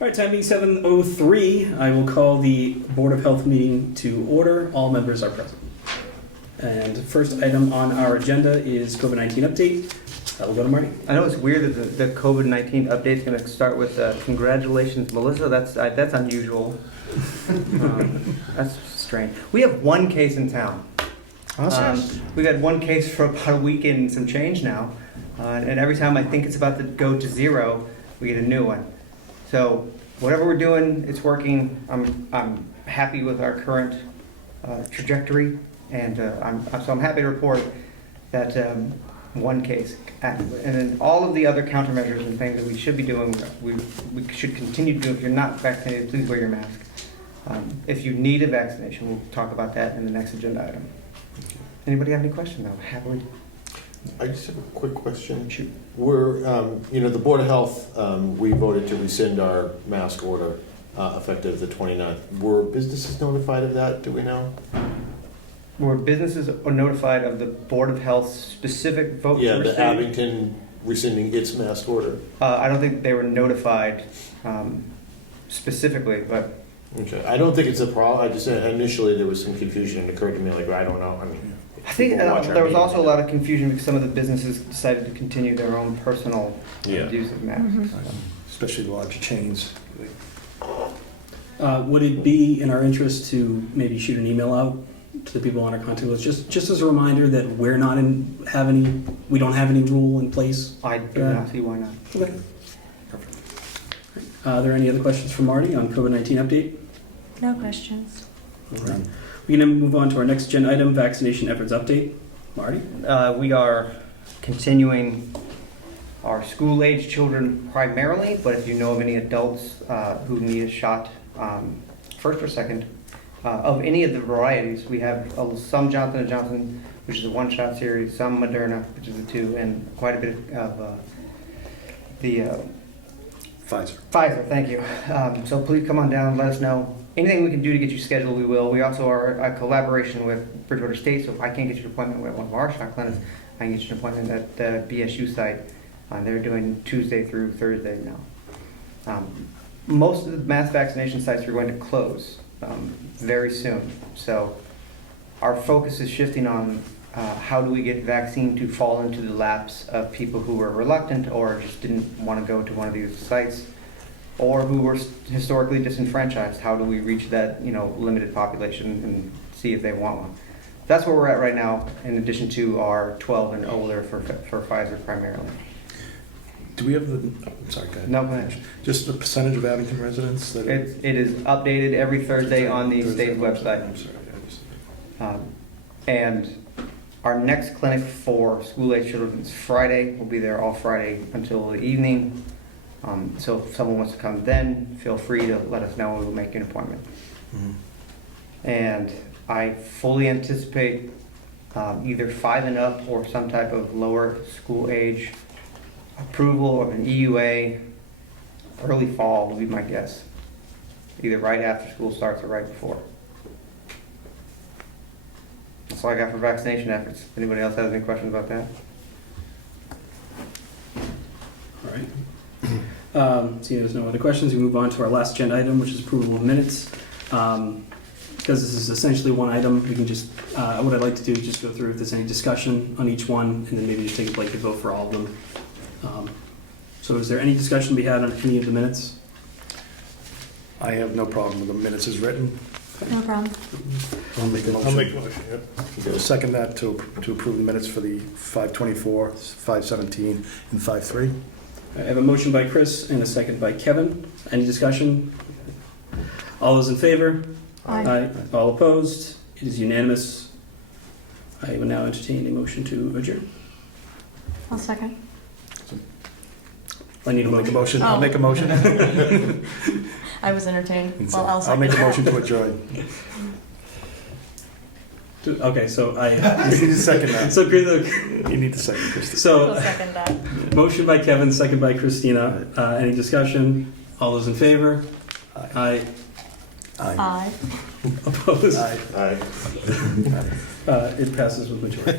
All right, time being 7:03, I will call the Board of Health meeting to order. All members are present. And the first item on our agenda is COVID-19 update. We'll go to Marty. I know it's weird that the COVID-19 update is going to start with congratulations, Melissa. That's unusual. That's strange. We have one case in town. We've had one case for about a week and some change now. And every time I think it's about to go to zero, we get a new one. So whatever we're doing, it's working. I'm happy with our current trajectory, and I'm happy to report that one case, and then all of the other countermeasures and things that we should be doing, we should continue to do. If you're not vaccinated, please wear your mask. If you need a vaccination, we'll talk about that in the next agenda item. Anybody have any questions? Though, happily. I just have a quick question. Shoot. We're, the Board of Health, we voted to rescind our mask order effective the 29th. Were businesses notified of that? Do we know? Were businesses are notified of the Board of Health's specific vote? Yeah, to the rescind? Abington rescinding its mask order. I don't think they were notified specifically, but Okay, I don't think it's a problem. I just initially there was some confusion. It occurred to me, like, I don't know. I mean, I think people watch our there was meeting. also a lot of confusion because some of the businesses decided to continue their own personal use of masks. Especially the larger chains. Would it be in our interest to maybe shoot an email out to the people on our contact list, just as a reminder that we don't have any rule in place? I do not see why not. Okay. Are there any other questions for Marty on COVID-19 update? No questions. All right. We're going to move on to our next agenda item, vaccination efforts update. Marty? We are continuing our school-age children primarily, but if you know of any adults who need a shot, first or second, of any of the varieties, we have some Johnson & Johnson, which is a one-shot series, some Moderna, which is a two, and quite a bit of the Pfizer, thank you. So please come on down, let us know. Anything we can do to get you scheduled, we will. We also are a collaboration with Bridgewater State, so if I can't get you an appointment with one of our shot clinics, I can get you an appointment at the BSU site. They're doing Tuesday through Thursday now. Most of the mass vaccination sites are going to close very soon. So our focus is shifting on how do we get vaccine to fall into the laps of people who were reluctant or just didn't want to go to one of these sites, or who were historically disenfranchised. How do we reach that limited population and see if they want one? That's where we're at right now, in addition to our 12 and older for Pfizer primarily. Do we have I'm sorry, go ahead. No, go ahead. Just the percentage of Abington residents that It is updated every Thursday on the state website. I'm sorry, And our next clinic for school-age children is Friday. We'll be there all Friday until the evening. So if someone wants to come then, feel free to let us know and we'll make an appointment. Mhm. And I fully anticipate either 5 and up or some type of lower school age approval of an EUA. Early fall will be my guess. Either right after school starts or right before. That's all I got for vaccination efforts. Anybody else has any questions about that? All right. Seeing there's no other questions, we move on to our last agenda item, which is approval of minutes. Because this is essentially one item, we can just, what I'd like to do is just go through if there's any discussion on each one, and then maybe just take a blanket vote for all of them. So is there any discussion to be had on any of the minutes? I have no problem with the minutes as written. No problem. I'll make a motion. I'll make a motion. Yep. I'll second that to approve the minutes for the 5/24, 5/17, and 5/3. I have a motion by Chris and a second by Kevin. Any discussion? All those in favor? Aye. All opposed? It is unanimous. I will now entertain a motion to adjourn. I'll second. I need a I'll make a motion. motion. I'll make a motion. I was entertained. Well, I'll I'll second make a that. motion to adjourn. Okay, so You need to second that. so You need to second, Christie. so I'll second that. motion by Kevin, second by Christina. Any discussion? All those in favor? Aye. Aye. Aye. Opposed? Aye. Aye. It passes with majority.